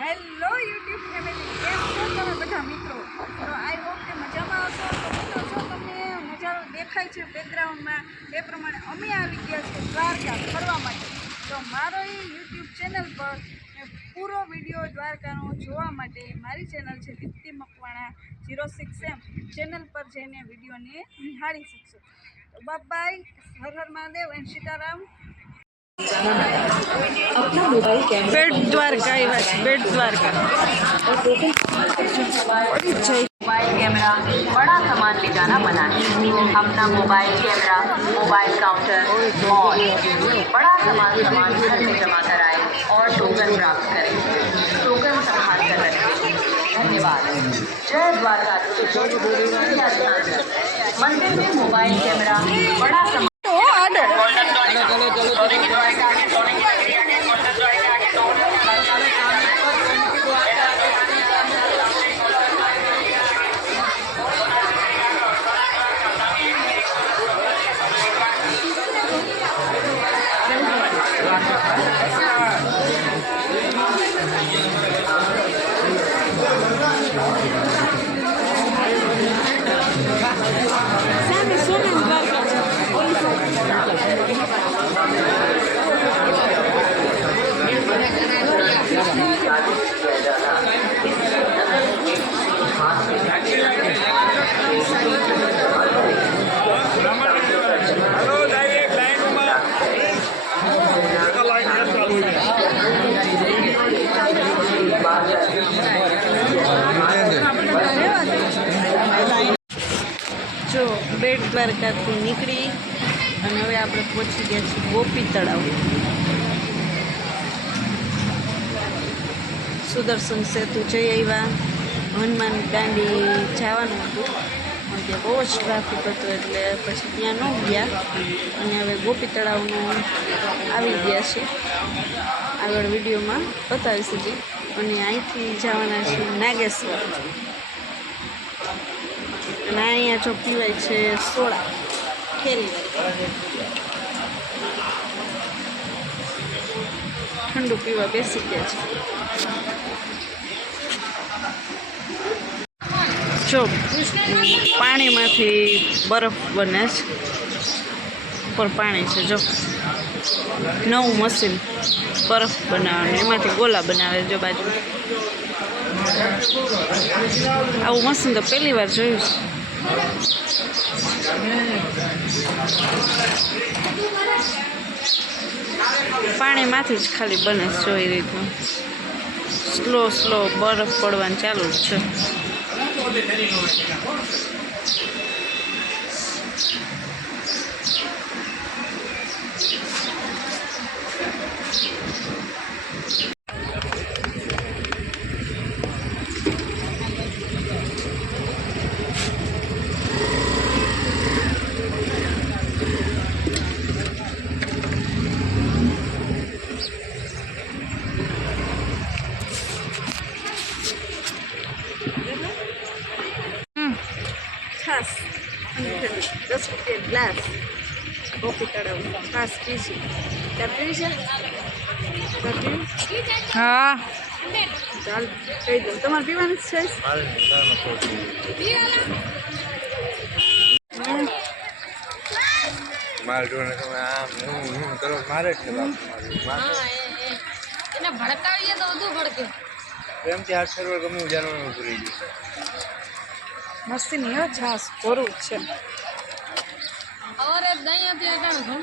Hello YouTube family, કેમ છો તમે બધા મિત્રો? તો આઈ હોપ કે મજામાં હશો. તો મિત્રો જો તમને નજારો દેખાય છે બેકગ્રાઉન્ડમાં એ પ્રમાણે અમે આવી ગયા છીએ દ્વારકા ફરવા માટે. તો મારો એ યુટ્યુબ ચેનલ પર પૂરો વિડીયો દ્વારકાનો જોવા માટે મારી ચેનલ છે દીપ્તિ મકવાણા 06M ચેનલ પર જઈને વિડીયોને નિહાળી શકશો. તો બાય, હર હર મહાદેવ એન્ડ સીતારામ. अपना mobile camera Bet Dwarka Bet Dwarka mobile camera बड़ा सामान ले जाना मना है। अपना मोबाइल कैमरा, मोबाइल काउंटर और बड़ा सामान घर में जमा कराए और टोकन प्राप्त करें। टोकन संभाल कर रखें। धन्यवाद। जय द्वारका। मंदिर में मोबाइल कैमरा बड़ा सामान જો બેટ દ્વારકાથી નીકળી અને હવે આપણે પહોંચી ગયા છીએ ગોપી તળાવ. સુદર્શન સેતુ જઈ આવ્યા. હનુમાન દાંડી જવાનું હતું પણ ત્યાં બહુ જ ટ્રાફિક હતો એટલે પછી ત્યાં ન ગયા અને હવે ગોપી તળાવનું આવી ગયા છે. આગળ વિડીયોમાં બતાવીશ હજી. અને અહીંથી જવાના છે નાગેશ્વર અને અહીંયા જો પીવાય છે સોડા ઠેરી ઠંડુ પીવા બેસી ગયા છે. જો પાણીમાંથી બરફ બને છે. ઉપર પાણી છે. જો નવું મશીન બરફ બનાવવાનું, એમાંથી ગોલા બનાવે. જો બાજુ આવું મશીન તો પહેલી વાર જોયું છે. પાણીમાંથી જ ખાલી બને છે. એ રીતનું સ્લો બરફ પડવાનું ચાલુ જ છે. છાસ 10 રૂપિયા ગ્લાસ. ગોપી તળાવ છાસ પીશું. ત્યાં પીવી છે? હા ચાલ કહી દઉં. તમારે પીવાની છે? ભડકાવીએ તો વધુ ભડકે. પ્રેમથી હાથ સર્વર ગમે જાણવાનું ભૂલી ગયું. મસ્તી નહીં હો, છાસ કોરું જ છે. અરે દહીં હતી એટલે ઘણું.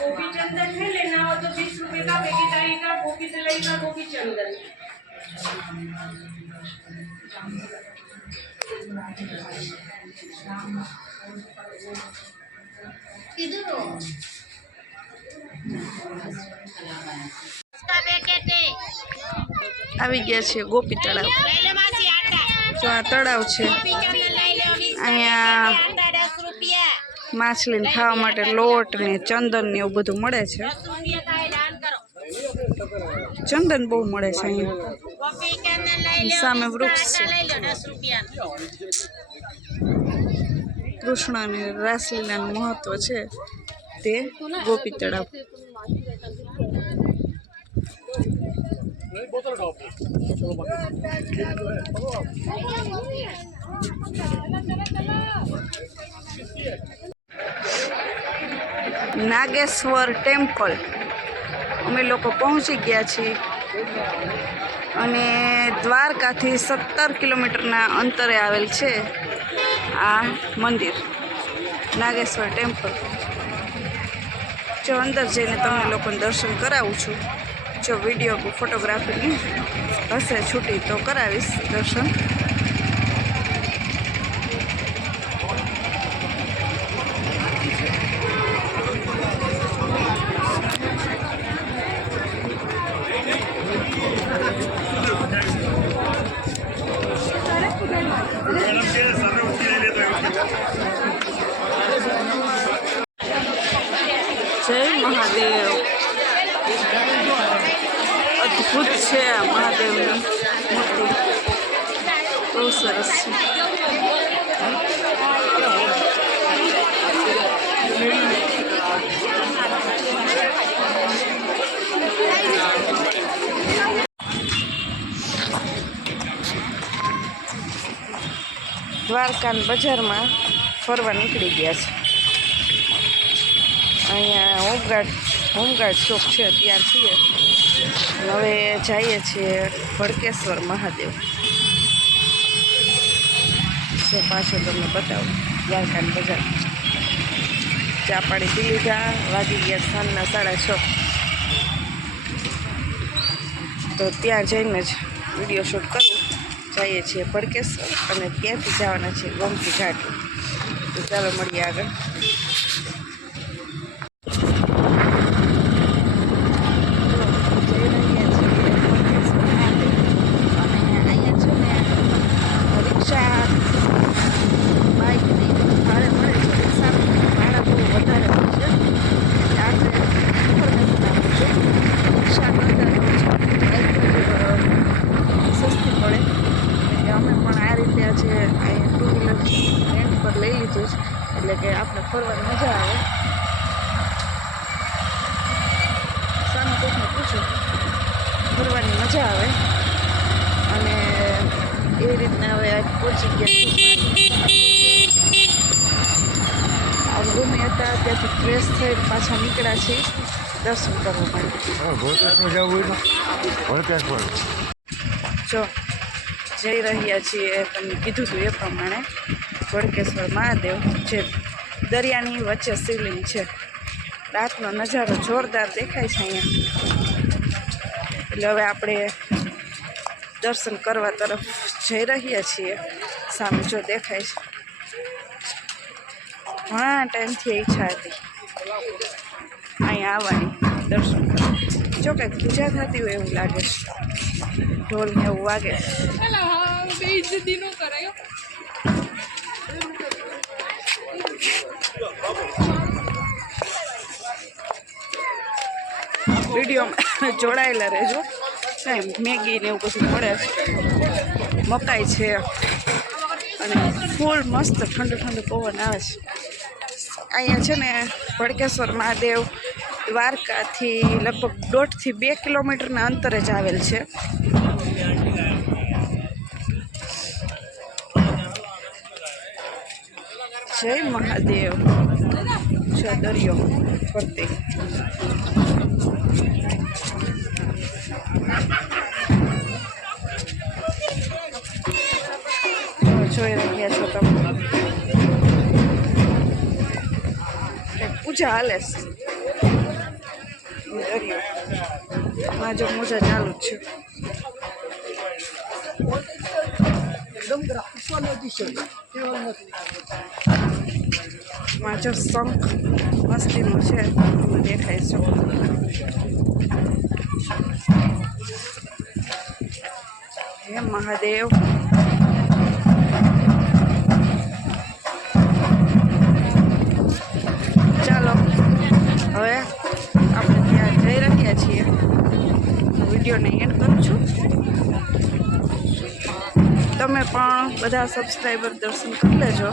गोपी चंदन है लेना हो तो ₹20 का पैकेट रहेगा, गोभी से रहेगा, गोभी के अंदर। આવી ગયા છે ગોપી તળાવ. જો આ તળાવ છે. અહીંયા માછલીને ખાવા માટે લોટ ને ચંદન ને એવું બધું મળે છે. ચંદન બહુ મળે છે અહીંયા. સામે વૃક્ષ છે. કૃષ્ણ અને રાસલીલાનું મહત્વ છે તે ગોપી તળાવ. નાગેશ્વર ટેમ્પલ અમે લોકો પહોંચી ગયા છીએ અને દ્વારકાથી 17 કિલોમીટરના અંતરે આવેલ છે આ મંદિર નાગેશ્વર ટેમ્પલ. જો અંદર જઈને તમને લોકોને દર્શન કરાવું છું. જો વિડીયો ફોટોગ્રાફીની હશે છૂટી તો કરાવીશ દર્શન. જય મહાદેવ. અદ્ભુત છે આ મહાદેવની મૂર્તિ. બહુ સરસ છે. દ્વારકા બજારમાં ફરવા નીકળી ગયા છે. અહીંયા હોમગાર્ડ શોપ છે ત્યાં છીએ. હવે જઈએ છીએ ભડકેશ્વર મહાદેવ. તો પાછળ તમને બતાવું દ્વારકાની બજાર. ચા પાણી પી લીધા. વાગી ગયા સાંજના 6:30. તો ત્યાં જઈને જ વિડીયો શૂટ કરું. જઈએ છીએ ભડકેશ્વર અને ત્યાંથી જવાના છીએ ગોમતી ઘાટ. તો ચાલો મળીએ આગળ. એટલે કે આપણે ફરવાની મજા આવે. સામે કોઈને પૂછું ફરવાની મજા આવે. અને એવી રીતના હવે આજ પહોંચી ગયા રૂમે હતા ત્યાંથી ફ્રેશ થઈ પાછા નીકળ્યા છીએ દર્શન કરવા માટે. જો જઈ રહ્યા છીએ તમને કીધું હતું એ પ્રમાણે ભડકેશ્વર મહાદેવ, જે દરિયાની વચ્ચે શિવલિંગ છે. રાતનો નજારો જોરદાર દેખાય છે અહીંયા. એટલે હવે આપણે દર્શન કરવા તરફ જઈ રહ્યા છીએ. સામે જો દેખાય છે. ઘણા ટાઈમથી ઈચ્છા હતી અહીંયા આવવાની દર્શન કરવા. જો કંઈક પૂજા થતી હોય એવું લાગે છે. ઢોલ ને એવું વાગે. વિડીયોમાં જોડાયેલા રહેજો. કાંઈ મેગી ને એવું બધું મળે છે. મકાઈ છે અને ફૂલ મસ્ત ઠંડુ ઠંડુ પવન આવે છે. અહીંયા છે ને ભડકેશ્વર મહાદેવ દ્વારકાથી લગભગ 1.5 થી 2 કિલોમીટરના અંતરે જ આવેલ છે. જય મહાદેવ. છે દરિયો ફરતે. જોઈ રહ્યા છો તમે પૂજા હાલે છે દરિયો. આ જો મોજા ચાલુ જ છે. માં જો શંખ મસ્તીનું છે તમને દેખાય છે. હે મહાદેવ. ચાલો હવે આપણે ત્યાં જઈ રહ્યા છીએ. વિડીયોને એન્ડ કરું છું. તમે પણ બધા સબસ્ક્રાઈબર દર્શન કરી લેજો.